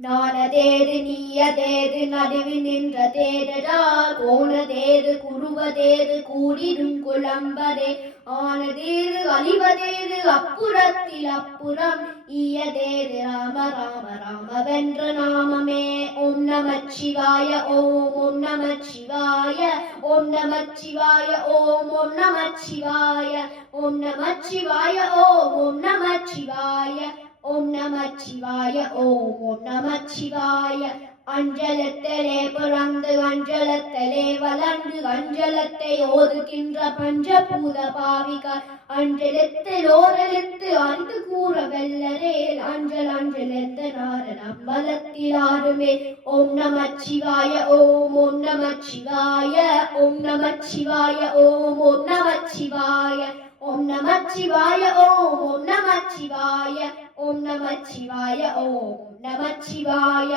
நானதேது நீயதேது நடுவில் நின்ற தேரடா போனதேது குருவதேது கூடிடும் குழம்பதே ஆனதேது அழிவதேது அப்புறத்தில் அப்புறம் ஈயதேது ராம ராம ராமவென்ற நாமமே. ஓம் நமச்சிவாய ஓம் ஓம் நமச்சிவாய ஓம் நமச்சிவாய ஓம் ஓம் நமச்சிவாய ஓம் நமச்சிவாய ஓம் ஓம் நமச்சிவாய ஓம் நமச்சிவாய ஓம் ஓம் நமச்சிவாய. அஞ்சலத்திலே பிறந்து அஞ்சலத்திலே வளர்ந்து அஞ்சலத்தை ஓதுகின்ற பஞ்சபூத பாவிகார் அஞ்சலத்தில் ஓரெழுத்து அறிந்து கூற வெல்லரேல் அஞ்சல் அஞ்சலெந்த நாரன் அம்பலத்தில் ஆறுமே. ஓம் நமச்சிவாய ஓம் ஓம் நமச்சிவாய ஓம் நமச்சிவாய ஓம் ஓம் நமச்சிவாய ஓம் நமச்சிவாய ஓம் ஓம் நமச்சிவாய ஓம் நமச்சிவாய ஓம் நமச்சிவாய.